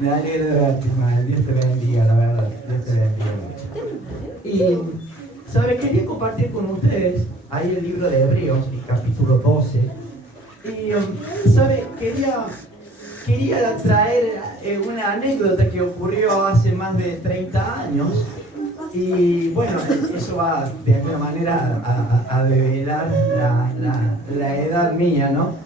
Me alegro de verte, Ismael. Dios te bendiga, la verdad. Dios te bendiga mucho. Y, ¿sabe? Quería compartir con ustedes ahí el libro de Hebreos, el capítulo 12. Y, ¿sabe? Quería traer una anécdota que ocurrió hace más de 30 años. Y bueno, eso va de alguna manera a develar la edad mía, ¿no?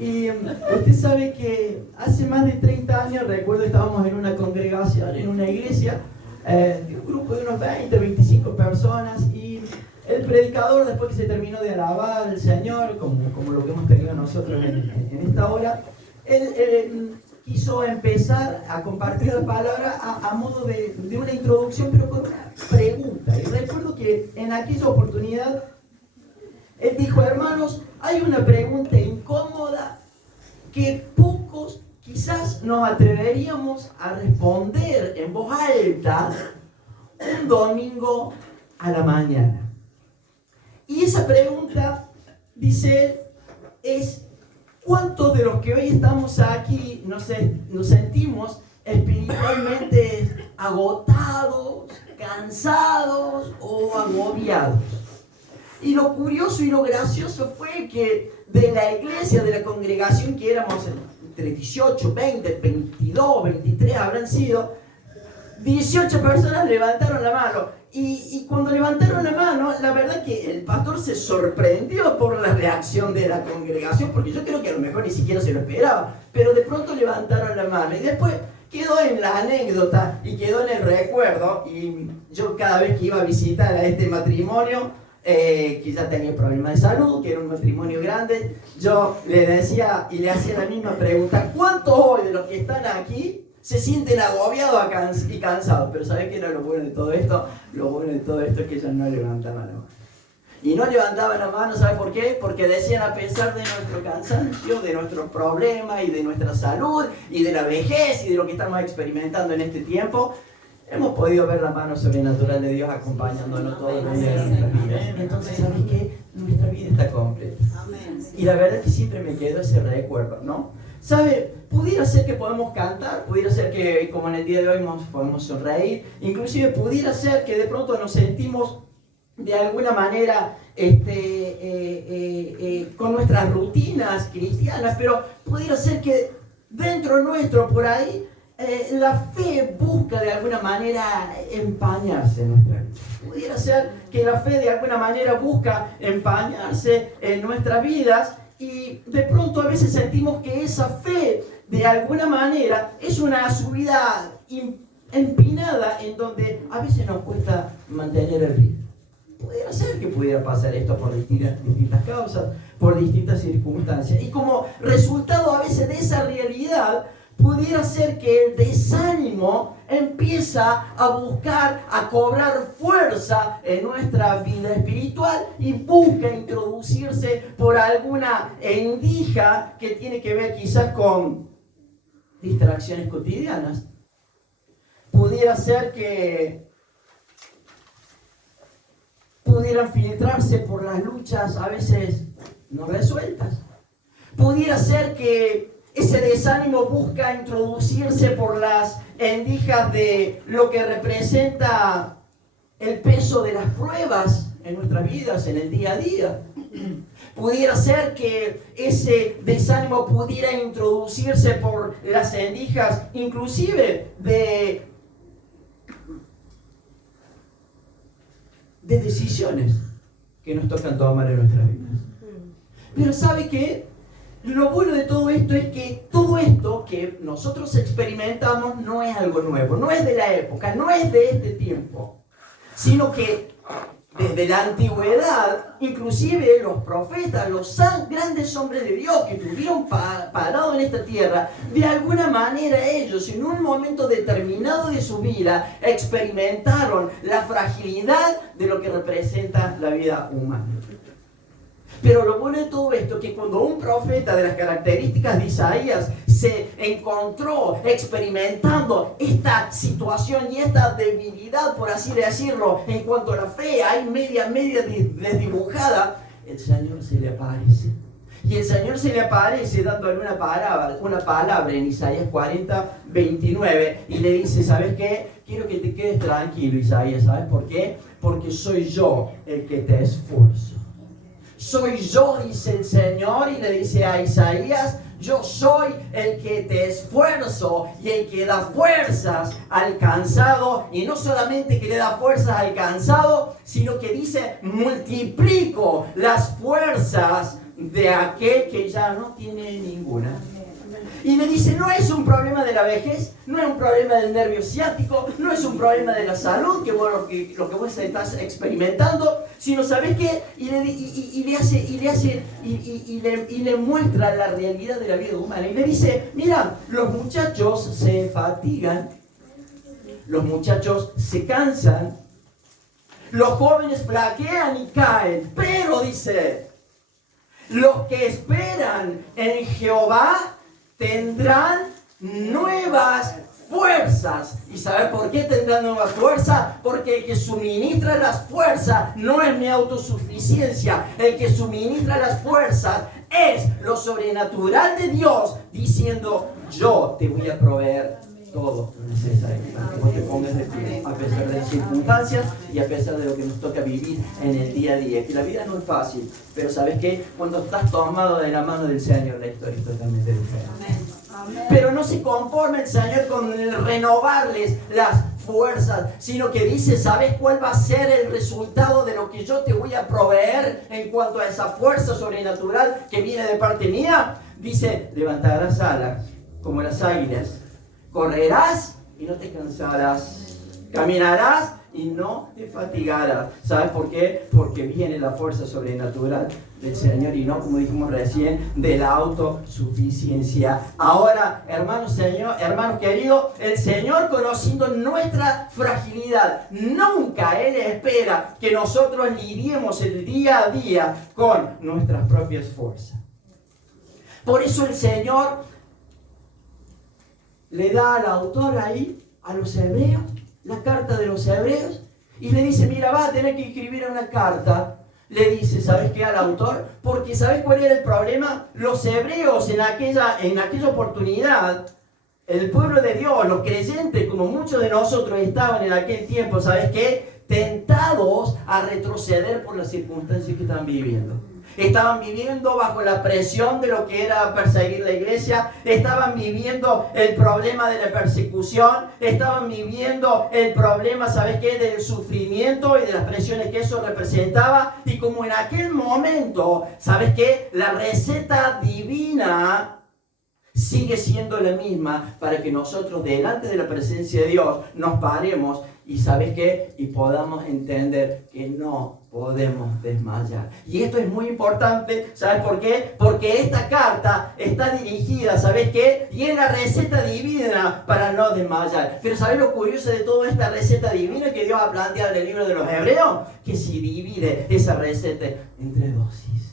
Y usted sabe que hace más de 30 años, recuerdo, estábamos en una congregación, en una iglesia, de un grupo de unos 20, 25 personas, y el predicador, después que se terminó de alabar al Señor, como lo que hemos tenido nosotros en esta hora, él quiso empezar a compartir la palabra a modo de una introducción, pero con una pregunta. Y recuerdo que en aquella oportunidad él dijo: hermanos, hay una pregunta incómoda que pocos quizás nos atreveríamos a responder en voz alta un domingo a la mañana. Y esa pregunta, dice él, es: ¿cuántos de los que hoy estamos aquí nos sentimos espiritualmente agotados, cansados o agobiados? Y lo curioso y lo gracioso fue que de la iglesia, de la congregación, que éramos entre 18, 20, 22, 23 habrán sido, 18 personas levantaron la mano. Y cuando levantaron la mano, la verdad que el pastor se sorprendió por la reacción de la congregación, porque yo creo que a lo mejor ni siquiera se lo esperaba, pero de pronto levantaron la mano. Y después quedó en la anécdota y quedó en el recuerdo. Y yo cada vez que iba a visitar a este matrimonio, que ya tenía problemas de salud, que era un matrimonio grande, yo le decía y le hacía la misma pregunta: ¿cuántos hoy de los que están aquí se sienten agobiados y cansados? Pero ¿sabés qué era lo bueno de todo esto? Lo bueno de todo esto es que ellos no levantaban la mano. Y no levantaban la mano, ¿sabes por qué? Porque decían: a pesar de nuestro cansancio, de nuestros problemas y de nuestra salud y de la vejez y de lo que estamos experimentando en este tiempo, hemos podido ver la mano sobrenatural de Dios acompañándonos todos los días de nuestras vidas. Entonces, ¿sabes qué? Nuestra vida está completa. Y la verdad es que siempre me quedó ese recuerdo, ¿no? ¿Sabe? Pudiera ser que podemos cantar, pudiera ser que, como en el día de hoy, podemos sonreír, inclusive pudiera ser que de pronto nos sentimos de alguna manera con nuestras rutinas cristianas, pero pudiera ser que dentro nuestro, por ahí, la fe busca de alguna manera empañarse en nuestra vida. Pudiera ser que la fe de alguna manera busca empañarse en nuestras vidas, y de pronto a veces sentimos que esa fe de alguna manera es una subida empinada en donde a veces nos cuesta mantener el ritmo. Pudiera ser que pudiera pasar esto por distintas causas, por distintas circunstancias, y como resultado a veces de esa realidad, pudiera ser que el desánimo empieza a buscar, a cobrar fuerza en nuestra vida espiritual y busca introducirse por alguna endija que tiene que ver quizás con distracciones cotidianas. Pudiera ser que pudieran filtrarse por las luchas a veces no resueltas. Pudiera ser que ese desánimo busca introducirse por las endijas de lo que representa el peso de las pruebas en nuestras vidas, en el día a día. Pudiera ser que ese desánimo pudiera introducirse por las endijas inclusive de decisiones que nos tocan tomar en nuestras vidas. Pero ¿sabe qué? Lo bueno de todo esto es que todo esto que nosotros experimentamos no es algo nuevo, no es de la época, no es de este tiempo, sino que desde la antigüedad, inclusive los profetas, los grandes hombres de Dios que estuvieron parados en esta tierra, de alguna manera ellos en un momento determinado de su vida experimentaron la fragilidad de lo que representa la vida humana. Pero lo bueno de todo esto es que cuando un profeta de las características de Isaías se encontró experimentando esta situación y esta debilidad, por así decirlo, en cuanto a la fe, hay media desdibujada, el Señor se le aparece. Y el Señor se le aparece dándole una palabra en Isaías 40, 29, y le dice, ¿sabes qué? Quiero que te quedes tranquilo, Isaías. ¿Sabes por qué? Porque soy yo el que te esfuerzo. Soy yo, dice el Señor, y le dice a Isaías, yo soy el que te esfuerzo y el que da fuerzas al cansado. Y no solamente que le da fuerzas al cansado, sino que dice, multiplico las fuerzas de aquel que ya no tiene ninguna. Y le dice, no es un problema de la vejez, no es un problema del nervio ciático, no es un problema de la salud, que bueno, lo que vos estás experimentando, sino, ¿sabes qué? Y le muestra la realidad de la vida humana. Y le dice, mira, los muchachos se fatigan, los muchachos se cansan, los jóvenes flaquean y caen, pero dice, los que esperan en Jehová tendrán nuevas fuerzas. ¿Y saber por qué tendrán nuevas fuerzas? Porque el que suministra las fuerzas no es mi autosuficiencia. El que suministra las fuerzas es lo sobrenatural de Dios, diciendo, yo te voy a proveer todo lo necesario para que vos te pongas de pie, a pesar de las circunstancias y a pesar de lo que nos toca vivir en el día a día. Que la vida no es fácil, pero ¿sabes qué? Cuando estás tomado de la mano del Señor, la historia es totalmente diferente. Pero no se conforma el Señor con renovarles las fuerzas, sino que dice, ¿sabes cuál va a ser el resultado de lo que yo te voy a proveer en cuanto a esa fuerza sobrenatural que viene de parte mía? Dice, levantarás alas como las águilas, correrás y no te cansarás, caminarás y no te fatigarás. ¿Sabes por qué? Porque viene la fuerza sobrenatural del Señor y no, como dijimos recién, de la autosuficiencia. Ahora, hermanos queridos, el Señor, conociendo nuestra fragilidad, nunca Él espera que nosotros lidiemos el día a día con nuestras propias fuerzas. Por eso el Señor le da al autor ahí, a los hebreos, la carta de los hebreos, y le dice, mira, vas a tener que escribir una carta. Le dice, ¿sabes qué? Al autor, porque ¿sabes cuál era el problema? Los hebreos en aquella oportunidad, el pueblo de Dios, los creyentes, como muchos de nosotros estaban en aquel tiempo, ¿sabes qué? Tentados a retroceder por las circunstancias que están viviendo. Estaban viviendo bajo la presión de lo que era perseguir la iglesia, estaban viviendo el problema de la persecución, estaban viviendo el problema, ¿sabes qué?, del sufrimiento y de las presiones que eso representaba. Y como en aquel momento, ¿sabes qué?, la receta divina sigue siendo la misma para que nosotros delante de la presencia de Dios nos paremos y, ¿sabes qué?, y podamos entender que no podemos desmayar. Y esto es muy importante, ¿sabes por qué? Porque esta carta está dirigida, ¿sabes qué? Y es la receta divina para no desmayar. Pero ¿sabes lo curioso de toda esta receta divina que Dios ha planteado en el libro de los Hebreos? Que se divide esa receta entre dosis.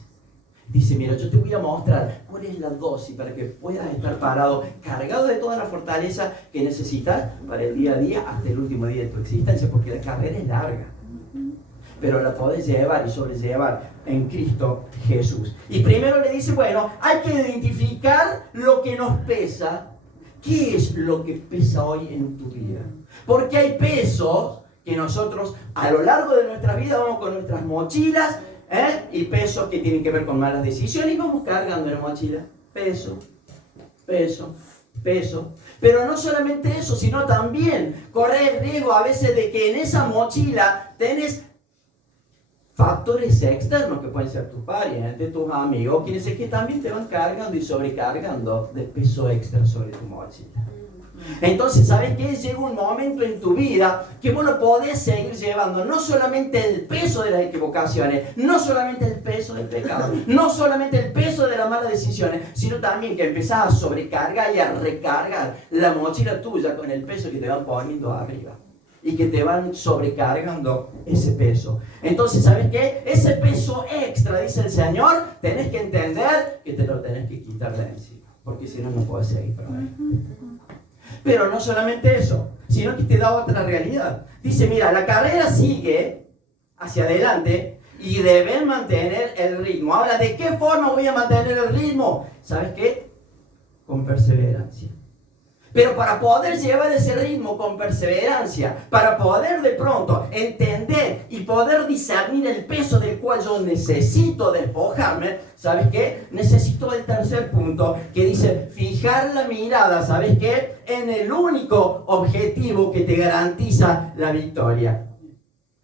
Dice, mira, yo te voy a mostrar cuál es la dosis para que puedas estar parado, cargado de toda la fortaleza que necesitas para el día a día hasta el último día de tu existencia, porque la carrera es larga, pero la podés llevar y sobrellevar en Cristo Jesús. Y primero le dice, bueno, hay que identificar lo que nos pesa. ¿Qué es lo que pesa hoy en tu vida? Porque hay pesos que nosotros a lo largo de nuestra vida vamos con nuestras mochilas, y pesos que tienen que ver con malas decisiones y vamos cargando en la mochila. Peso. Pero no solamente eso, sino también correr el riesgo a veces de que en esa mochila tenés factores externos que pueden ser tus parientes, tus amigos, quienes es que también te van cargando y sobrecargando de peso extra sobre tu mochila. Entonces, ¿sabes qué? Llega un momento en tu vida que vos no podés seguir llevando no solamente el peso de las equivocaciones, no solamente el peso del pecado, no solamente el peso de las malas decisiones, sino también que empezás a sobrecargar y a recargar la mochila tuya con el peso que te van poniendo arriba y que te van sobrecargando ese peso. Entonces, ¿sabes qué? Ese peso extra, dice el Señor, tenés que entender que te lo tenés que quitar de encima, porque si no, no puedes seguir por ahí. Pero no solamente eso, sino que te da otra realidad. Dice, mira, la carrera sigue hacia adelante y deben mantener el ritmo. Ahora, ¿de qué forma voy a mantener el ritmo? ¿Sabes qué? Con perseverancia. Pero para poder llevar ese ritmo con perseverancia, para poder de pronto entender y poder discernir el peso del cual yo necesito despojarme, ¿sabes qué? Necesito el tercer punto que dice fijar la mirada, ¿sabes qué? En el único objetivo que te garantiza la victoria.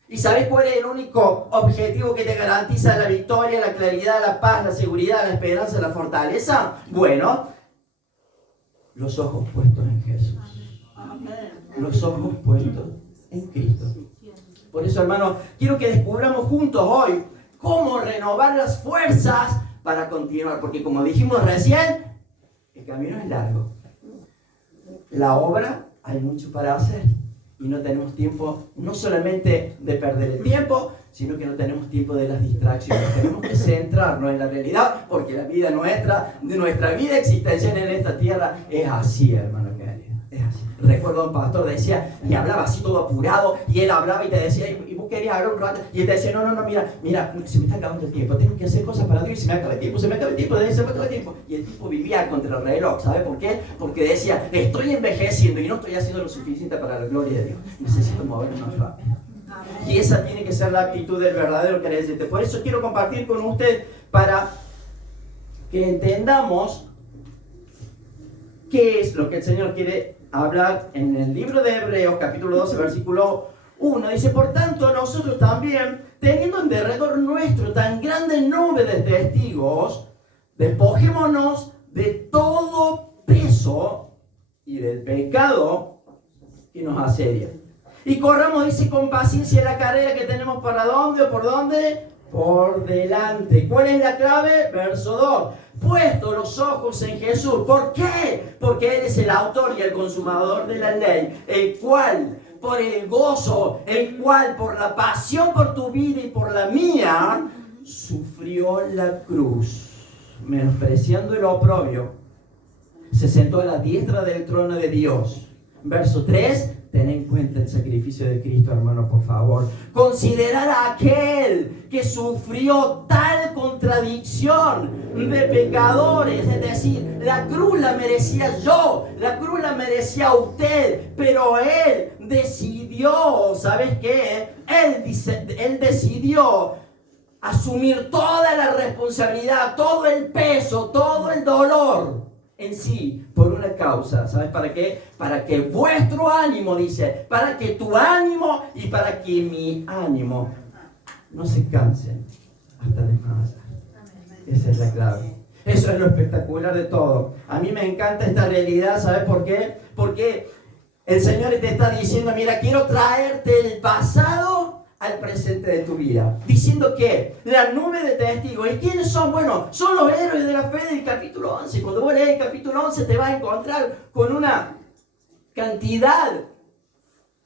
¿Y sabes cuál es el único objetivo que te garantiza la victoria, la claridad, la paz, la seguridad, la esperanza, la fortaleza? Bueno, los ojos puestos en Jesús. Los ojos puestos en Cristo. Por eso, hermano, quiero que descubramos juntos hoy cómo renovar las fuerzas para continuar. Porque como dijimos recién, el camino es largo. La obra hay mucho para hacer. Y no tenemos tiempo, no solamente de perder el tiempo, sino que no tenemos tiempo de las distracciones. Tenemos que centrarnos en la realidad, porque la vida nuestra vida existencial en esta tierra es así, hermano querido. Es así. Recuerdo a un pastor decía, y hablaba así todo apurado, y él hablaba y te decía, y vos querías hablar un rato, y él te decía, no, mira, se me está acabando el tiempo, tengo que hacer cosas para Dios y se me acaba el tiempo, Y el tipo vivía contra el reloj, ¿sabe por qué? Porque decía, estoy envejeciendo y no estoy haciendo lo suficiente para la gloria de Dios. Necesito moverme más rápido. Y esa tiene que ser la actitud del verdadero creyente. Por eso quiero compartir con usted para que entendamos qué es lo que el Señor quiere hablar en el libro de Hebreos, capítulo 12, versículo 1. Dice, por tanto, nosotros también, teniendo en derredor nuestro tan grande nube de testigos, despojémonos de todo peso y del pecado que nos asedia. Y corramos, dice, con paciencia la carrera que tenemos para dónde o por dónde. Por delante. ¿Cuál es la clave? Verso 2. Puesto los ojos en Jesús. ¿Por qué? Porque Él es el autor y el consumador de la ley, el cual, por el gozo, el cual, por la pasión por tu vida y por la mía, sufrió la cruz, menospreciando el oprobio, se sentó a la diestra del trono de Dios. Verso 3. Ten en cuenta el sacrificio de Cristo, hermano, por favor. Considerar a aquel que sufrió tal contradicción de pecadores. Es decir, la cruz la merecía yo, la cruz la merecía usted, pero Él decidió, ¿sabes qué? Él decidió asumir toda la responsabilidad, todo el peso, todo el dolor en sí, por una causa. ¿Sabes para qué? Para que vuestro ánimo, dice, para que tu ánimo y para que mi ánimo no se cansen hasta desmayar. Esa es la clave. Eso es lo espectacular de todo. A mí me encanta esta realidad. ¿Sabes por qué? Porque el Señor te está diciendo, mira, quiero traerte el pasado al presente de tu vida, diciendo que la nube de testigos, ¿y quiénes son? Bueno, son los héroes de la fe del capítulo 11. Cuando vos lees el capítulo 11 te vas a encontrar con una cantidad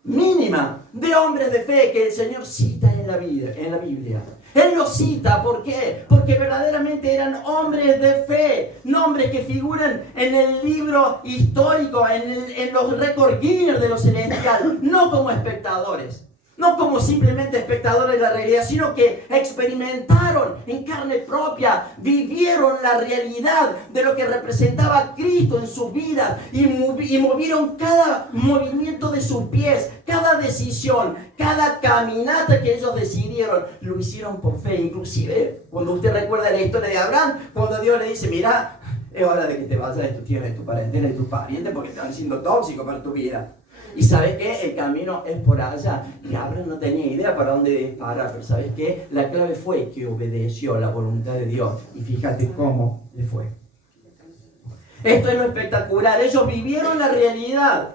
mínima de hombres de fe que el Señor cita en la Biblia. Él los cita, ¿por qué? Porque verdaderamente eran hombres de fe, nombres que figuran en el libro histórico, en los récord Guinness de los celestiales, no como espectadores. No como simplemente espectadores de la realidad, sino que experimentaron en carne propia, vivieron la realidad de lo que representaba Cristo en sus vidas y movieron cada movimiento de sus pies, cada decisión, cada caminata que ellos decidieron, lo hicieron por fe. Inclusive, cuando usted recuerda la historia de Abraham, cuando Dios le dice, mira, es hora de que te vayas de tu tierra, de tu parentela, de tus parientes, porque están siendo tóxicos para tu vida. Y ¿sabes qué? El camino es por allá. Y Abraham no tenía idea para dónde parar. Pero ¿sabes qué? La clave fue que obedeció la voluntad de Dios. Y fíjate cómo le fue. Esto es lo espectacular. Ellos vivieron la realidad.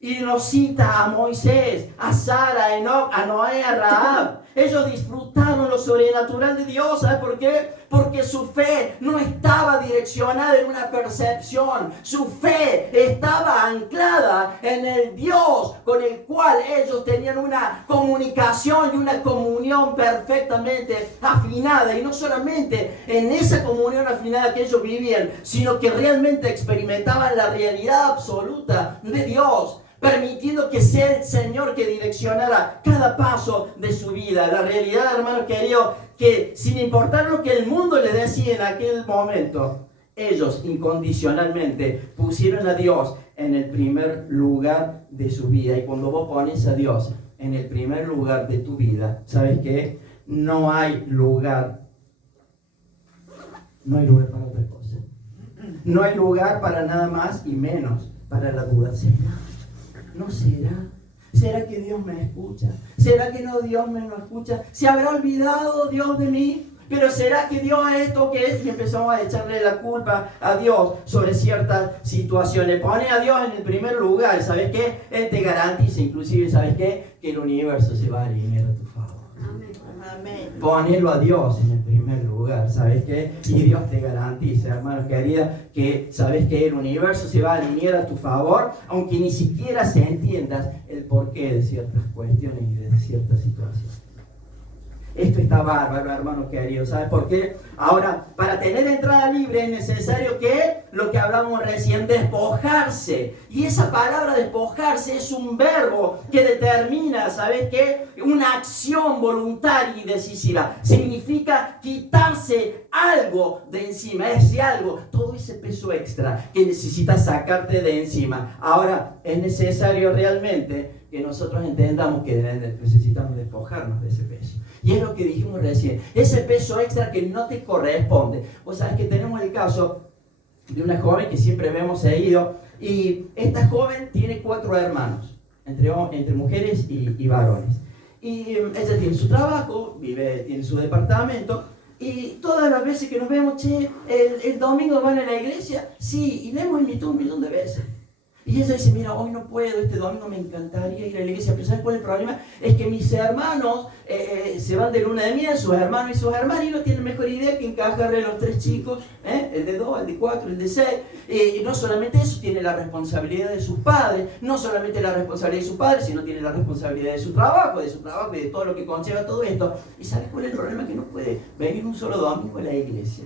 Y nos cita a Moisés, a Sara, a Enoch, a Noé, a Rahab. Ellos disfrutaron lo sobrenatural de Dios. ¿Sabes por qué? Porque su fe no estaba direccionada en una percepción. Su fe estaba anclada en el Dios con el cual ellos tenían una comunicación y una comunión perfectamente afinada. Y no solamente en esa comunión afinada que ellos vivían, sino que realmente experimentaban la realidad absoluta de Dios. permitiendo que sea el Señor que direccionara cada paso de su vida. La realidad, hermanos queridos, que sin importar lo que el mundo le decía en aquel momento, ellos incondicionalmente pusieron a Dios en el primer lugar de su vida. Y cuando vos pones a Dios en el primer lugar de tu vida, ¿sabes qué? No hay lugar para otra cosa. No hay lugar para nada más y menos para la duda. ¿Será? ¿No será? ¿Será que Dios me escucha? ¿Será que no Dios me no escucha? ¿Se habrá olvidado Dios de mí? ¿Pero será que Dios es esto que es? Y empezamos a echarle la culpa a Dios sobre ciertas situaciones. Pone a Dios en el primer lugar. ¿Sabes qué? Él te garantiza, inclusive, ¿sabes qué? Que el universo se va a alinear a tu favor. Amén. Ponelo a Dios en el primer lugar, ¿sabes qué? Y Dios te garantiza, hermanos queridos, que ¿sabes qué? El universo se va a alinear a tu favor, aunque ni siquiera se entiendas el porqué de ciertas cuestiones y de ciertas situaciones. Esto está bárbaro, hermanos queridos. ¿Sabes por qué? Ahora, para tener entrada libre es necesario que, lo que hablamos recién, despojarse. Y esa palabra despojarse es un verbo que determina, ¿sabes qué? Una acción voluntaria y decisiva. Significa quitarse algo de encima. Ese algo, todo ese peso extra que necesitas sacarte de encima. Ahora, es necesario realmente que nosotros entendamos que necesitamos despojarnos de ese peso. Y es lo que dijimos recién, ese peso extra que no te corresponde. Vos sabés que tenemos el caso de una joven que siempre vemos seguido, y esta joven tiene 4 hermanos, entre mujeres y varones. Y ella tiene su trabajo, tiene su departamento, y todas las veces que nos vemos, el domingo van a la iglesia, sí, y le hemos invitado 1.000.000 de veces. Y ella dice, mira, hoy no puedo, este domingo me encantaría ir a la iglesia, pero ¿sabes cuál es el problema? Es que mis hermanos se van de luna de miel, sus hermanos y sus hermanas, y no tienen mejor idea que encajarle a los 3 chicos, el de 2, el de 4, el de 6. Y no solamente eso, tiene la responsabilidad de sus padres, no solamente la responsabilidad de sus padres, sino tiene la responsabilidad de su trabajo y de todo lo que conlleva todo esto. ¿Y sabes cuál es el problema? Que no puede venir un solo domingo a la iglesia.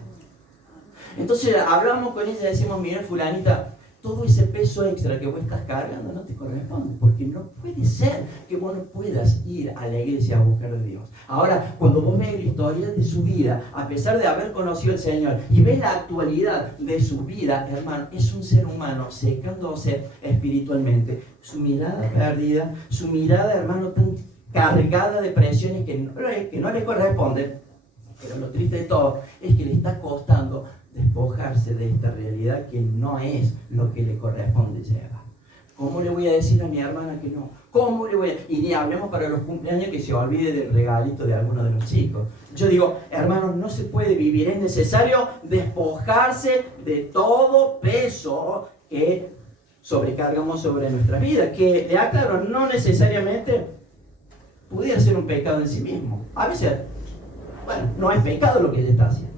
Entonces hablamos con ella y decimos, mira, fulanita, todo ese peso extra que vos estás cargando no te corresponde, porque no puede ser que vos no puedas ir a la iglesia a buscar a Dios. Ahora, cuando vos ves la historia de su vida, a pesar de haber conocido al Señor, y ves la actualidad de su vida, hermano, es un ser humano secándose espiritualmente. Su mirada perdida, su mirada, hermano, tan cargada de presiones que no le corresponden. Pero lo triste de todo es que le está costando despojarse de esta realidad que no es lo que le corresponde llevar. ¿Cómo le voy a decir a mi hermana que no? ¿Cómo le voy a...? Y ni hablemos para los cumpleaños que se olvide del regalito de alguno de los chicos. Yo digo, hermanos, no se puede vivir. Es necesario despojarse de todo peso que sobrecargamos sobre nuestra vida. Que, le aclaro, no necesariamente pudiera ser un pecado en sí mismo. A veces, bueno, no es pecado lo que ella está haciendo,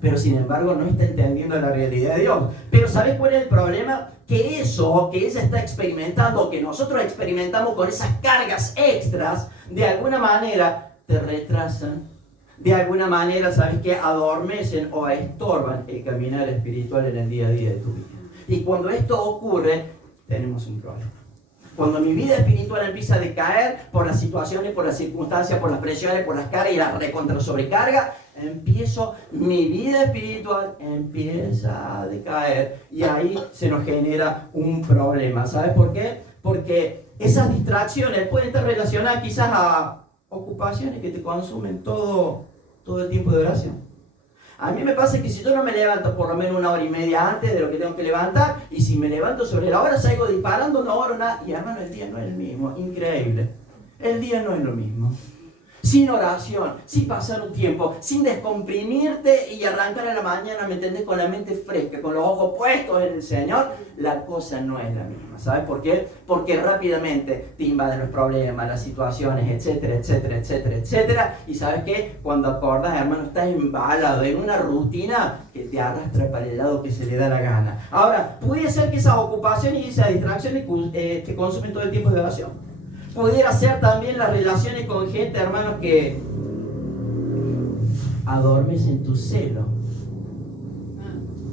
pero sin embargo no está entendiendo la realidad de Dios. Pero ¿sabes cuál es el problema? Que eso que ella está experimentando, que nosotros experimentamos con esas cargas extras, de alguna manera te retrasan, de alguna manera, ¿sabes qué? Adormecen o estorban el caminar espiritual en el día a día de tu vida. Y cuando esto ocurre, tenemos un problema. Cuando mi vida espiritual empieza a decaer por las situaciones, por las circunstancias, por las presiones, por las cargas y la recontra sobrecarga, mi vida espiritual empieza a decaer, y ahí se nos genera un problema. ¿Sabes por qué? Porque esas distracciones pueden estar relacionadas quizás a ocupaciones que te consumen todo el tiempo de oración. A mí me pasa que si yo no me levanto por lo menos 1 hora y media antes de lo que tengo que levantar, y si me levanto sobre la hora, salgo disparando, no oro nada, y hermano, el día no es el mismo. Increíble. El día no es lo mismo. Sin oración, sin pasar un tiempo, sin descomprimirte y arrancar a la mañana, ¿me entendés? Con la mente fresca, con los ojos puestos en el Señor, la cosa no es la misma. ¿Sabes por qué? Porque rápidamente te invaden los problemas, las situaciones, etcétera, etcétera, etcétera, etcétera. Y ¿sabes qué? Cuando acordás, hermano, estás embalado en una rutina que te arrastra para el lado que se le da la gana. Ahora, puede ser que esas ocupaciones y esas distracciones te consumen todo el tiempo de oración. Pudiera ser también las relaciones con gente, hermanos, que adormecen tu celo.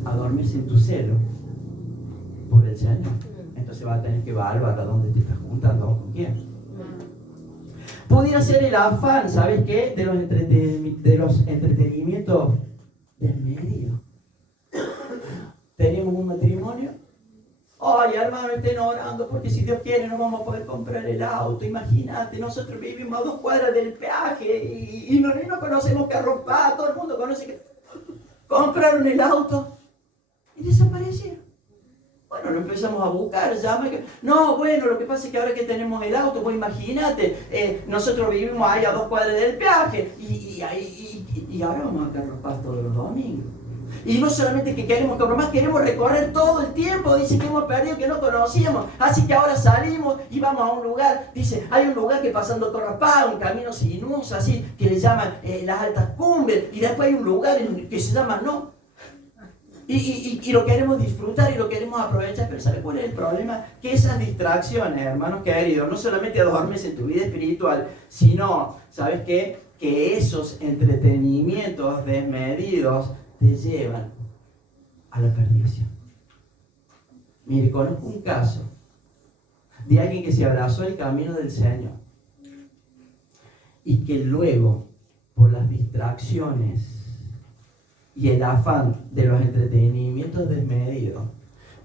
Adormecen tu celo por el Señor. entonces vas a tener que evaluar a dónde te estás juntando o con quién. Pudiera ser el afán, ¿sabes qué? De los entretenimientos desmedidos. Tenemos un matrimonio. Ay, hermano, estén orando porque si Dios quiere no vamos a poder comprar el auto. Imagínate, nosotros vivimos a 2 cuadras del peaje y no conocemos carro pa, todo el mundo conoce que compraron el auto y desaparecieron. Bueno, lo empezamos a buscar, llama. No, bueno, lo que pasa es que ahora que tenemos el auto, pues imagínate, nosotros vivimos ahí a 2 cuadras del peaje y ahora vamos a carro pa todos los domingos. Y no solamente que queremos comprar más, queremos recorrer todo el tiempo. Dice que hemos perdido, que no conocíamos. Así que ahora salimos y vamos a un lugar. Dice, hay un lugar que pasando Corrapá, un camino sinuoso, así, que le llaman las altas cumbres. Y después hay un lugar que se llama no. Y lo queremos disfrutar y lo queremos aprovechar. Pero ¿sabe cuál es el problema? Que esas distracciones, hermanos queridos, no solamente adormes en tu vida espiritual, sino, ¿sabes qué? Que esos entretenimientos desmedidos te llevan a la perdición. Mire, conozco un caso de alguien que se abrazó el camino del Señor y que luego, por las distracciones y el afán de los entretenimientos desmedidos,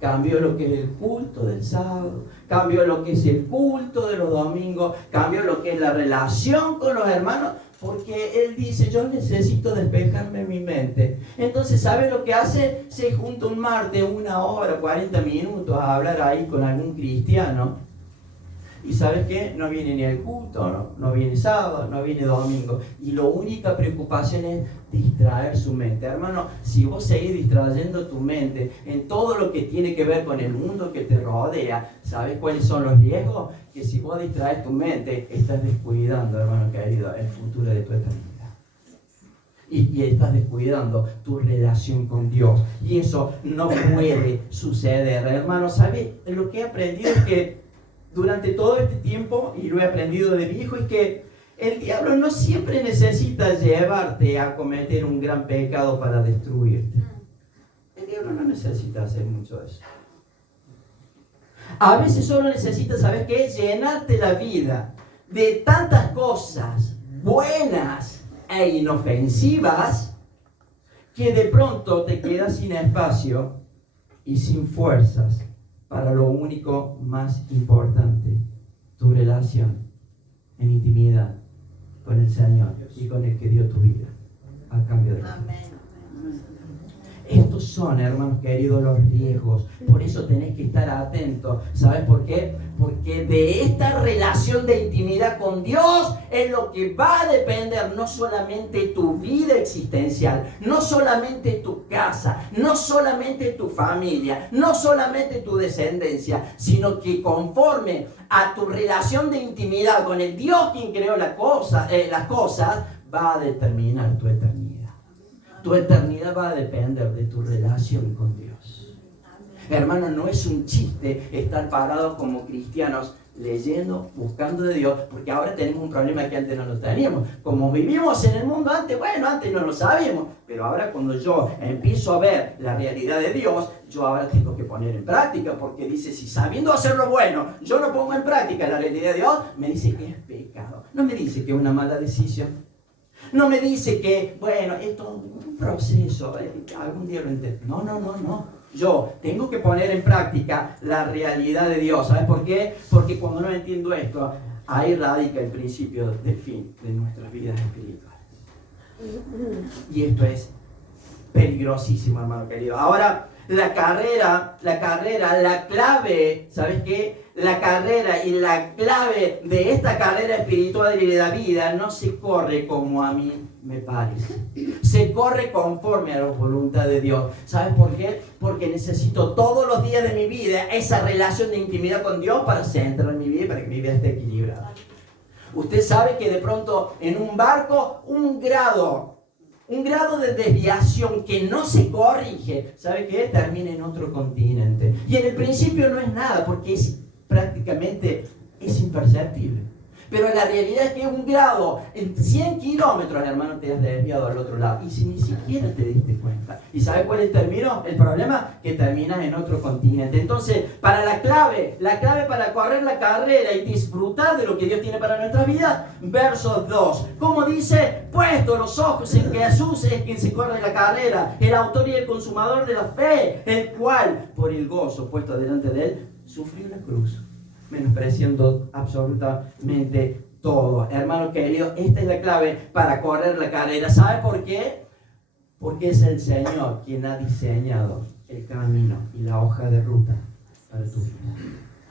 cambió lo que es el culto del sábado, cambió lo que es el culto de los domingos, cambió lo que es la relación con los hermanos, porque él dice, yo necesito despejarme mi mente. Entonces, ¿sabe lo que hace? Se junta un martes, 1 hora, 40 minutos a hablar ahí con algún cristiano. Y ¿sabes qué? No viene ni el culto, no viene sábado, no viene domingo. Y la única preocupación es distraer su mente. Hermano, si vos seguís distrayendo tu mente en todo lo que tiene que ver con el mundo que te rodea, ¿sabes cuáles son los riesgos? Que si vos distraes tu mente, estás descuidando, hermano querido, el futuro de tu eternidad. Y estás descuidando tu relación con Dios. Y eso no puede suceder. Hermano, ¿sabes? Lo que he aprendido es que durante todo este tiempo, y lo he aprendido de viejo, es que el diablo no siempre necesita llevarte a cometer un gran pecado para destruirte. El diablo no necesita hacer mucho de eso. A veces solo necesita, ¿sabes qué? Llenarte la vida de tantas cosas buenas e inofensivas que de pronto te quedas sin espacio y sin fuerzas para lo único más importante, tu relación en intimidad con el Señor y con el que dio tu vida a cambio de ti. Estos son, hermanos queridos, los riesgos. Por eso tenés que estar atentos. ¿Sabes por qué? Porque de esta relación de intimidad con Dios es lo que va a depender no solamente tu vida existencial, no solamente tu casa, no solamente tu familia, no solamente tu descendencia, sino que conforme a tu relación de intimidad con el Dios quien creó las cosas, va a determinar tu eternidad. Tu eternidad va a depender de tu relación con Dios. Hermano, no es un chiste estar parados como cristianos leyendo, buscando de Dios, porque ahora tenemos un problema que antes no lo teníamos. Como vivimos en el mundo antes, bueno, antes no lo sabíamos, pero ahora cuando yo empiezo a ver la realidad de Dios, yo ahora tengo que poner en práctica, porque dice, si sabiendo hacer lo bueno, yo no pongo en práctica la realidad de Dios, me dice que es pecado. No me dice que es una mala decisión. No me dice que, bueno, esto es un proceso, algún día lo entiendo. No. Yo tengo que poner en práctica la realidad de Dios. ¿Sabes por qué? Porque cuando no entiendo esto, ahí radica el principio del fin de nuestras vidas espirituales. Y esto es peligrosísimo, hermano querido. Ahora, la clave, ¿sabes qué? La carrera y la clave de esta carrera espiritual y de la vida no se corre como a mí me parece. Se corre conforme a la voluntad de Dios. ¿Sabes por qué? Porque necesito todos los días de mi vida esa relación de intimidad con Dios para centrar mi vida y para que mi vida esté equilibrada. Usted sabe que de pronto en un barco un grado de desviación que no se corrige, ¿sabe qué? Termina en otro continente. Y en el principio no es nada, porque prácticamente es imperceptible. Pero la realidad es que un grado en 100 kilómetros, hermano, te has desviado al otro lado. Y si ni siquiera te diste cuenta. ¿Y sabes cuál es el problema? Que terminas en otro continente. Entonces, para la clave para correr la carrera y disfrutar de lo que Dios tiene para nuestra vida, verso 2. Como dice, puesto los ojos en Jesús es quien se corre la carrera, el autor y el consumador de la fe, el cual, por el gozo puesto delante de él, sufrió la cruz, menospreciando absolutamente todo. Hermano querido, esta es la clave para correr la carrera. ¿Sabe por qué? Porque es el Señor quien ha diseñado el camino y la hoja de ruta para tu vida.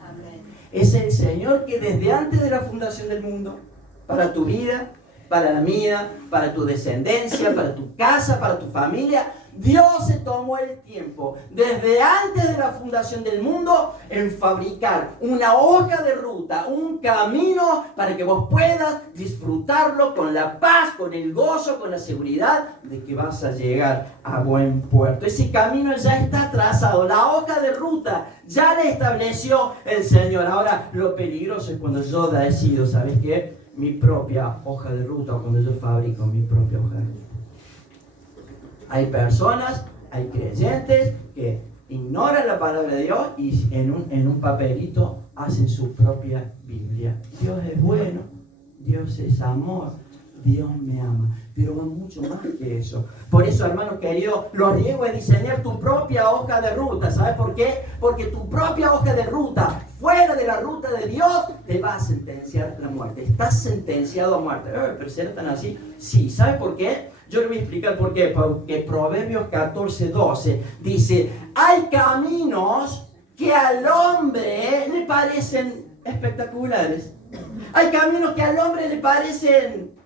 Amén. Es el Señor que desde antes de la fundación del mundo, para tu vida, para la mía, para tu descendencia, para tu casa, para tu familia, Dios se tomó el tiempo, desde antes de la fundación del mundo, en fabricar una hoja de ruta, un camino para que vos puedas disfrutarlo con la paz, con el gozo, con la seguridad de que vas a llegar a buen puerto. Ese camino ya está trazado, la hoja de ruta ya la estableció el Señor. Ahora, lo peligroso es cuando yo decido, ¿sabes qué? Mi propia hoja de ruta, o cuando yo fabrico mi propia hoja de ruta. Hay personas, hay creyentes que ignoran la palabra de Dios y en un papelito hacen su propia Biblia. Dios es bueno, Dios es amor, Dios me ama. Pero va mucho más que eso. Por eso, hermano querido, lo riesgo es diseñar tu propia hoja de ruta. ¿Sabes por qué? Porque tu propia hoja de ruta, fuera de la ruta de Dios, te va a sentenciar la muerte. Estás sentenciado a muerte. ¿Pero será tan así? Sí. ¿Sabes por qué? Yo le voy a explicar por qué. Porque Proverbios 14:12 dice, hay caminos que al hombre le parecen espectaculares. Hay caminos que al hombre le parecen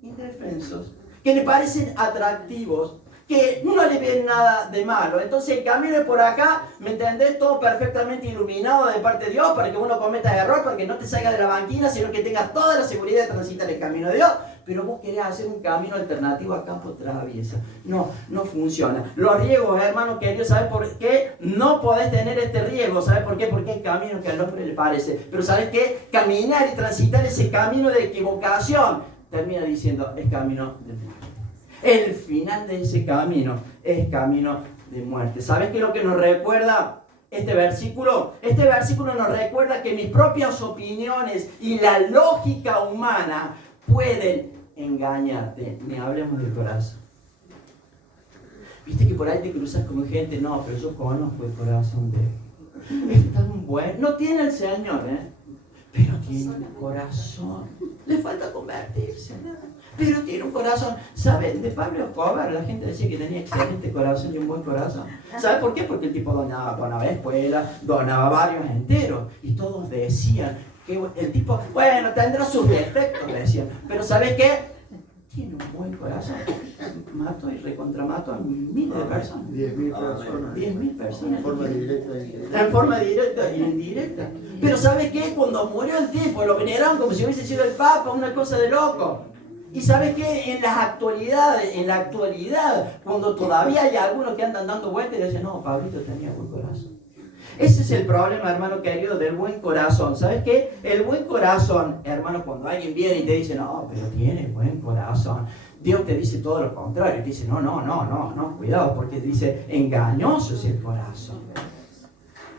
indefensos, que le parecen atractivos, que no le ven nada de malo. Entonces el camino es por acá, ¿me entendés? Todo perfectamente iluminado de parte de Dios para que uno cometa error, para que no te salgas de la banquina, sino que tengas toda la seguridad de transitar el camino de Dios. Pero vos querés hacer un camino alternativo a campo traviesa. No funciona. Los riesgos, hermano querido, ¿sabes por qué? No podés tener este riesgo. ¿Sabes por qué? Porque hay caminos que al hombre le parece. Pero ¿sabes qué? Caminar y transitar ese camino de equivocación termina diciendo, es camino de muerte. El final de ese camino es camino de muerte. ¿Sabes qué es lo que nos recuerda este versículo? Este versículo nos recuerda que mis propias opiniones y la lógica humana pueden engañarte. Ni hablemos del corazón. Viste que por ahí te cruzas con gente, no, pero yo conozco el corazón de él. Es tan bueno. No tiene el Señor, pero tiene un corazón. Le falta convertirse, pero tiene un corazón. ¿Saben? De Pablo Escobar, la gente decía que tenía excelente corazón y un buen corazón. ¿Sabe por qué? Porque el tipo donaba escuela, donaba barrios enteros. Y todos decían que el tipo, bueno, tendrá sus defectos, decían. Pero ¿sabes qué? Tiene un buen corazón. Mato y recontramato a miles de personas. 10.000 personas. 10.000 personas. En forma directa e indirecta. En forma directa e indirecta. Pero ¿sabes qué? Cuando murió el tipo, lo veneraron como si hubiese sido el Papa, una cosa de loco. Y ¿sabes qué? En la actualidad, cuando todavía hay algunos que andan dando vueltas y dicen, no, Pablito tenía buen corazón. Ese es el problema, hermano querido, del buen corazón. ¿Sabes qué? El buen corazón, hermano, cuando alguien viene y te dice, no, pero tiene buen corazón, Dios te dice todo lo contrario. Te dice, no, cuidado, porque dice, engañoso es el corazón.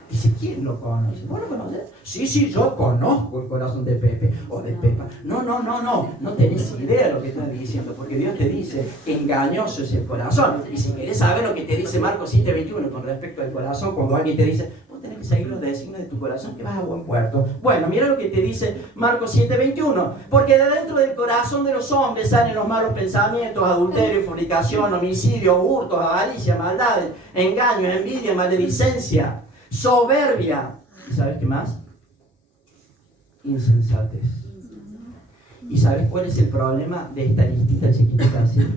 Dice, ¿quién lo conoce? ¿Vos lo conoces? Sí, yo conozco el corazón de Pepe o de Pepa. No tenés idea de lo que estás diciendo, porque Dios te dice, engañoso es el corazón. Y si querés saber lo que te dice Marcos 7:21 con respecto al corazón, cuando alguien te dice, vos tenés que seguir los designios de tu corazón, que vas a buen puerto. Bueno, mira lo que te dice Marcos 7:21. Porque de dentro del corazón de los hombres salen los malos pensamientos, adulterio, fornicación, homicidio, hurtos, avaricia, maldades, engaños, envidia, maledicencia, soberbia. ¿Y sabes qué más? Insensatez. ¿Y sabes cuál es el problema de esta listita chiquitita así?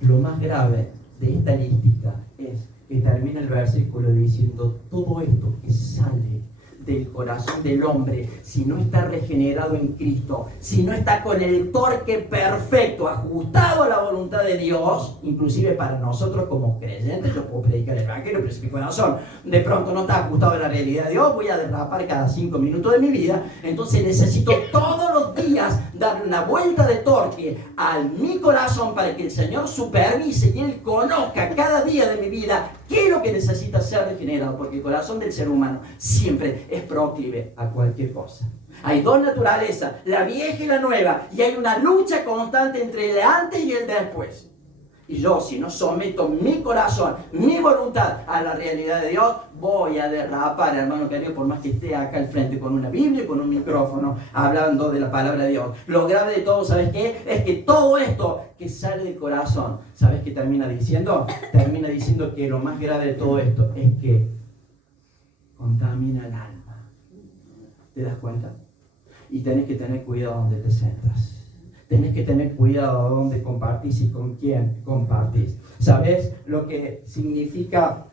Lo más grave de esta listita es que termina el versículo diciendo, todo esto que sale del corazón del hombre, si no está regenerado en Cristo, si no está con el torque perfecto, ajustado a la voluntad de Dios, inclusive para nosotros como creyentes, yo puedo predicar el evangelio, pero si mi corazón de pronto no está ajustado a la realidad de Dios, voy a derrapar cada 5 minutos de mi vida. Entonces necesito todos los días darle una vuelta de torque a mi corazón para que el Señor supervise y Él conozca cada día de mi vida qué es lo que necesita ser regenerado, porque el corazón del ser humano siempre es proclive a cualquier cosa. Hay dos naturalezas, la vieja y la nueva, y hay una lucha constante entre el antes y el después. Y yo, si no someto mi corazón, mi voluntad a la realidad de Dios, voy a derrapar, hermano querido, por más que esté acá al frente con una Biblia y con un micrófono hablando de la palabra de Dios. Lo grave de todo, ¿sabes qué? Es que todo esto que sale del corazón, ¿sabes qué termina diciendo? Termina diciendo que lo más grave de todo esto es que contamina el alma. ¿Te das cuenta? Y tenés que tener cuidado donde te sentas. Tenés que tener cuidado dónde compartís y con quién compartís. ¿Sabes lo que significa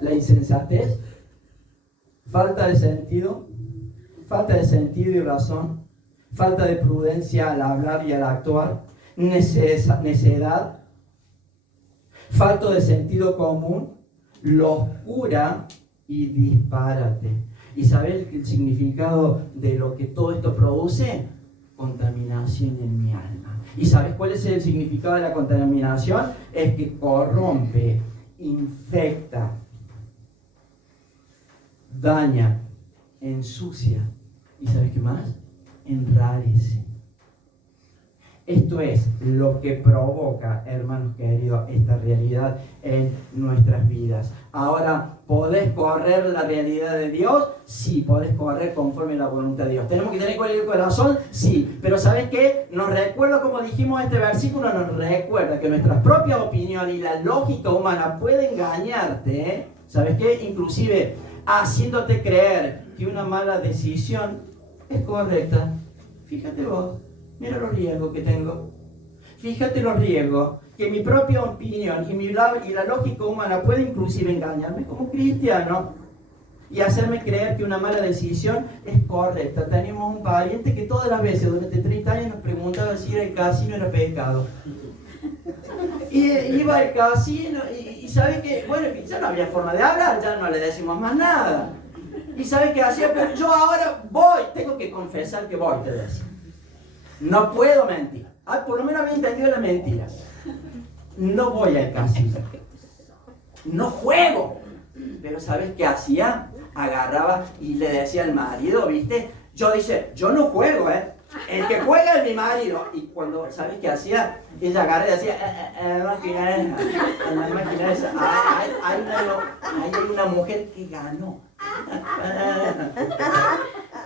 la insensatez? Falta de sentido y razón, falta de prudencia al hablar y al actuar, necedad, falta de sentido común, locura y disparate. ¿Y sabes el significado de lo que todo esto produce? Contaminación en mi alma. ¿Y sabes cuál es el significado de la contaminación? Es que corrompe, infecta, daña, ensucia. ¿Y sabes qué más? Enrarece. Esto es lo que provoca, hermanos queridos, esta realidad en nuestras vidas. Ahora, ¿podés correr la realidad de Dios? Sí, podés correr conforme a la voluntad de Dios. ¿Tenemos que tener con el corazón? Sí. Pero ¿sabes qué? Nos recuerda, como dijimos este versículo, nos recuerda que nuestra propia opinión y la lógica humana puede engañarte, ¿eh? ¿Sabes qué? Inclusive haciéndote creer que una mala decisión es correcta. Fíjate vos. Mira los riesgos que tengo. Fíjate los riesgos que mi propia opinión y la lógica humana puede inclusive engañarme como cristiano y hacerme creer que una mala decisión es correcta. Tenemos un pariente que todas las veces durante 30 años nos preguntaba si el casino era pecado. Y iba al casino y sabe que, bueno, ya no había forma de hablar, ya no le decimos más nada. Y sabe qué hacía, pero yo ahora voy, tengo que confesar que voy, te decía. No puedo mentir. Por lo menos había entendido la mentira. No voy al casino. No juego. Pero ¿sabes qué hacía? Agarraba y le decía al marido, ¿viste? Yo no juego, ¿eh? El que juega es mi marido. Y cuando, ¿sabes qué hacía? Ella agarraba y decía, la máquina esa. Hay una mujer que ganó.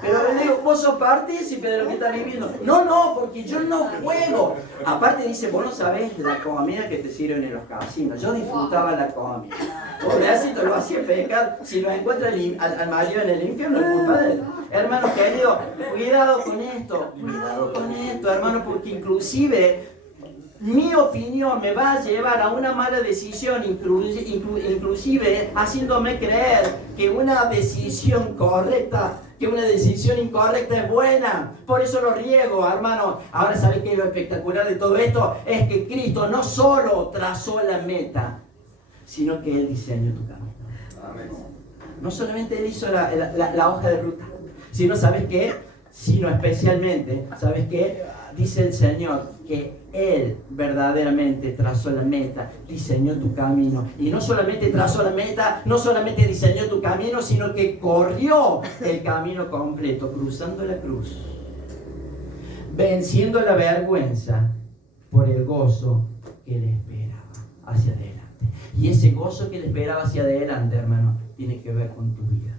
Pero le digo, vos sos partícipe de lo que está viviendo. No, porque yo no juego. Aparte dice, vos no sabés la comida que te sirven en los casinos. Yo disfrutaba la comida. Pobrecito, lo hacía pecar. Si lo encuentra al marido en el infierno, es culpa de él. Hermano querido, cuidado con esto, hermano, porque inclusive mi opinión me va a llevar a una mala decisión, inclusive haciéndome creer que una decisión incorrecta es buena. Por eso lo riego, hermano. Ahora, ¿sabes qué es lo espectacular de todo esto? Es que Cristo no solo trazó la meta, sino que Él diseñó tu camino. Amén. No solamente Él hizo la hoja de ruta, sino, ¿sabes qué? Sino especialmente, ¿sabes qué? Dice el Señor que Él verdaderamente trazó la meta, diseñó tu camino. Y no solamente trazó la meta, no solamente diseñó tu camino, sino que corrió el camino completo, cruzando la cruz, venciendo la vergüenza por el gozo que le esperaba hacia adelante. Y ese gozo que le esperaba hacia adelante, hermano, tiene que ver con tu vida.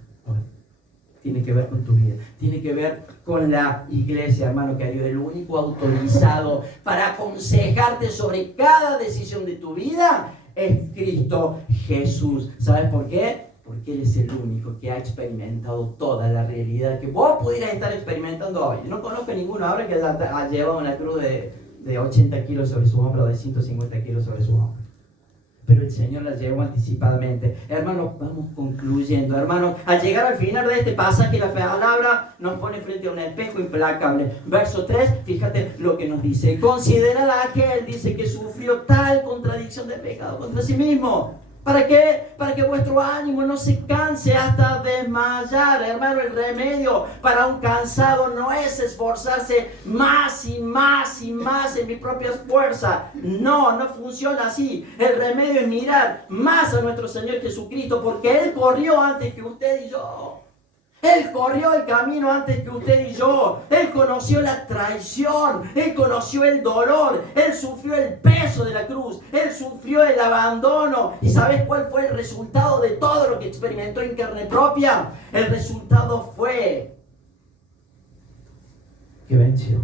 Tiene que ver con tu vida, tiene que ver con la iglesia, hermano querido. El único autorizado para aconsejarte sobre cada decisión de tu vida es Cristo Jesús. ¿Sabes por qué? Porque Él es el único que ha experimentado toda la realidad que vos pudieras estar experimentando hoy. No conozco a ninguno ahora que haya llevado una cruz de 80 kilos sobre su hombro o de 150 kilos sobre su hombro. pero el Señor la llevó anticipadamente. Hermanos, vamos concluyendo. Hermanos, al llegar al final de este pasaje, la palabra nos pone frente a un espejo implacable. Verso 3, fíjate lo que nos dice. Considerad a aquel, dice, que sufrió tal contradicción de pecado contra sí mismo. ¿Para qué? Para que vuestro ánimo no se canse hasta desmayar. Hermano, el remedio para un cansado no es esforzarse más y más y más en mis propias fuerzas. No, no funciona así. El remedio es mirar más a nuestro Señor Jesucristo, porque Él corrió antes que usted y yo. Él corrió el camino antes que usted y yo. Él conoció la traición. Él conoció el dolor. Él sufrió el peso de la cruz. Él sufrió el abandono. ¿Y sabes cuál fue el resultado de todo lo que experimentó en carne propia? El resultado fue que venció.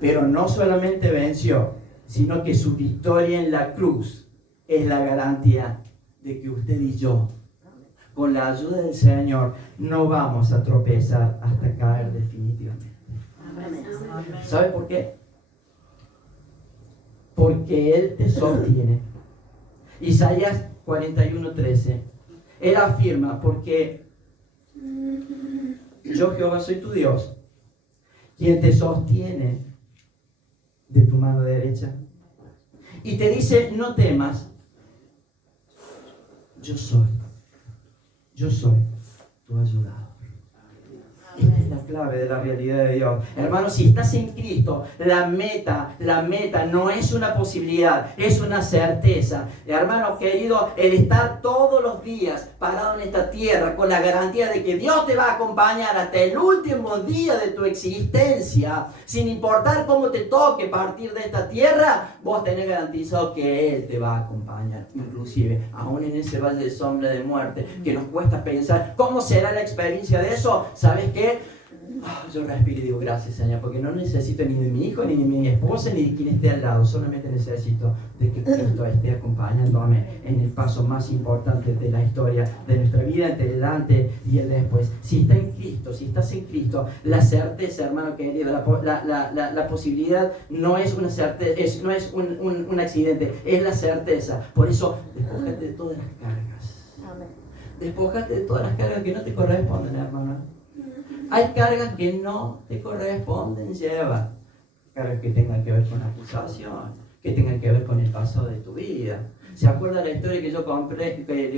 Pero no solamente venció, sino que su victoria en la cruz es la garantía de que usted y yo, con la ayuda del Señor, no vamos a tropezar hasta caer definitivamente. ¿Sabe por qué? Porque Él te sostiene. Isaías 41:13. Él afirma, porque yo, Jehová, soy tu Dios, quien te sostiene de tu mano derecha. Y te dice, no temas, yo soy tu ayudador. Esta es la clave de la realidad de Dios. Hermanos, si estás en Cristo, la meta no es una posibilidad, es una certeza. Hermanos queridos, el estar todos los días parado en esta tierra con la garantía de que Dios te va a acompañar hasta el último día de tu existencia, sin importar cómo te toque partir de esta tierra, vos tenés garantizado que Él te va a acompañar. Inclusive, aún en ese valle de sombra de muerte, que nos cuesta pensar cómo será la experiencia de eso. ¿Sabes qué? Yo respiro y digo, gracias, Señor, porque no necesito ni de mi hijo, ni de mi esposa, ni de quien esté al lado. Solamente necesito de que Cristo esté acompañándome en el paso más importante de la historia de nuestra vida, entre el antes y el después. Si está en Cristo, si estás en Cristo, la certeza, hermano querido, la posibilidad no es una certeza, no es un accidente, es la certeza. Por eso, despójate de todas las cargas. Amén. Despójate de todas las cargas que no te corresponden, hermano. Hay cargas que no te corresponden llevar. Cargas que tengan que ver con la acusación, que tengan que ver con el pasado de tu vida. ¿Se acuerda la historia que yo le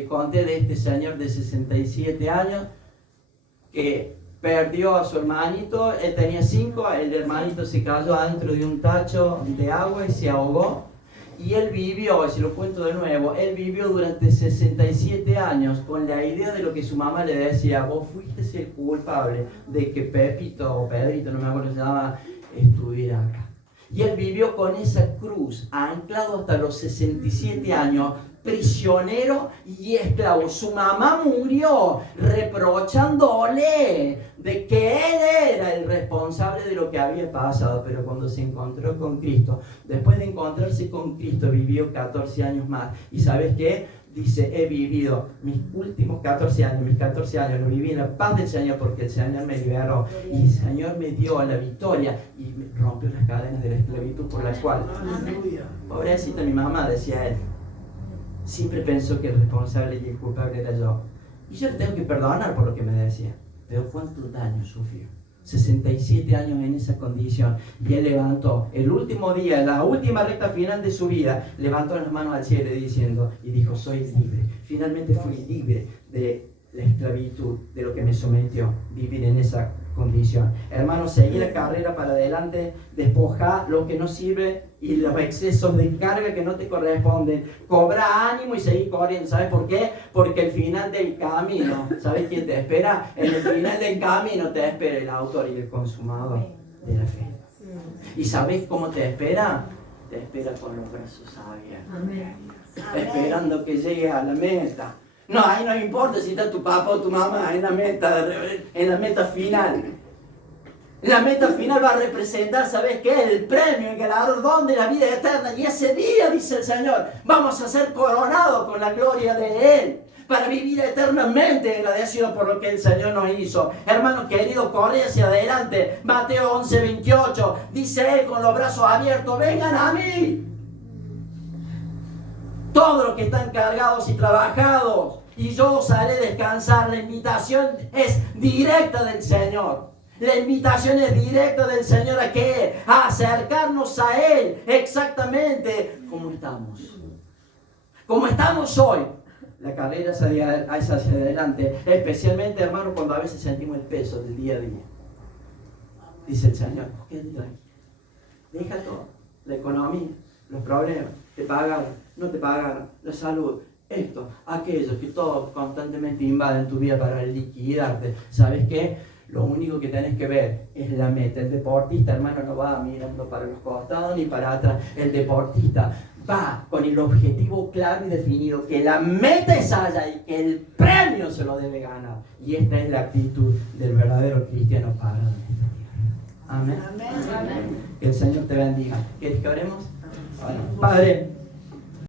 conté de este señor de 67 años que perdió a su hermanito? Él tenía 5, el hermanito se cayó adentro de un tacho de agua y se ahogó. Y él vivió, si lo cuento de nuevo, él vivió durante 67 años con la idea de lo que su mamá le decía: vos fuiste el culpable de que Pepito o Pedrito, no me acuerdo cómo se llama, estuviera acá. Y él vivió con esa cruz, anclado hasta los 67 años, prisionero y esclavo. Su mamá murió reprochándole de que él era el responsable de lo que había pasado, pero cuando se encontró con Cristo, después de encontrarse con Cristo, vivió 14 años más. ¿Y sabes qué? Dice, he vivido mis últimos 14 años, lo viví en la paz del Señor porque el Señor me liberó y el Señor me dio la victoria y me rompió las cadenas de la esclavitud por la cual, pobrecita mi mamá, decía él, siempre pensó que el responsable y el culpable era yo. Y yo le tengo que perdonar por lo que me decía. Pero ¿cuánto daño sufrió? 67 años en esa condición. Y él levantó el último día, la última recta final de su vida, levantó las manos al cielo diciendo, y dijo, soy libre. Finalmente fui libre de la esclavitud, de lo que me sometió, vivir en esa condición. Hermanos, seguí la carrera para adelante, despoja lo que no sirve y los excesos de carga que no te corresponden. Cobra ánimo y seguí corriendo. ¿Sabes por qué? Porque el final del camino, ¿sabes quién te espera? En el final del camino te espera el autor y el consumador de la fe. ¿Y sabes cómo te espera? Te espera con los brazos abiertos, esperando que llegues a la meta. No, ahí no importa si está tu papá o tu mamá en la meta final. La meta final va a representar, ¿sabes qué? El premio, el galardón de la vida eterna. Y ese día, dice el Señor, vamos a ser coronados con la gloria de Él, para vivir eternamente agradecido por lo que el Señor nos hizo. Hermano querido, corre hacia adelante. Mateo 11:28, dice Él con los brazos abiertos, vengan a mí. todos los que están cargados y trabajados, y yo os haré descansar. La invitación es directa del Señor. La invitación es directa del Señor ¿a qué? A acercarnos a Él exactamente como estamos. Como estamos hoy. La carrera es hacia adelante, especialmente, hermano, cuando a veces sentimos el peso del día a día. Dice el Señor, quédate tranquilo. Deja todo, la economía, los problemas, te pagaron, no te pagaron, la salud, esto, aquello, que todo constantemente invaden tu vida para liquidarte. ¿Sabes qué? Lo único que tenés que ver es la meta. El deportista, hermano, no va mirando para los costados ni para atrás. El deportista va con el objetivo claro y definido, que la meta es allá y que el premio se lo debe ganar. Y esta es la actitud del verdadero cristiano pagano en esta tierra. Amén. Amén. Que el Señor te bendiga. ¿Quieres que oremos? Bueno, Padre,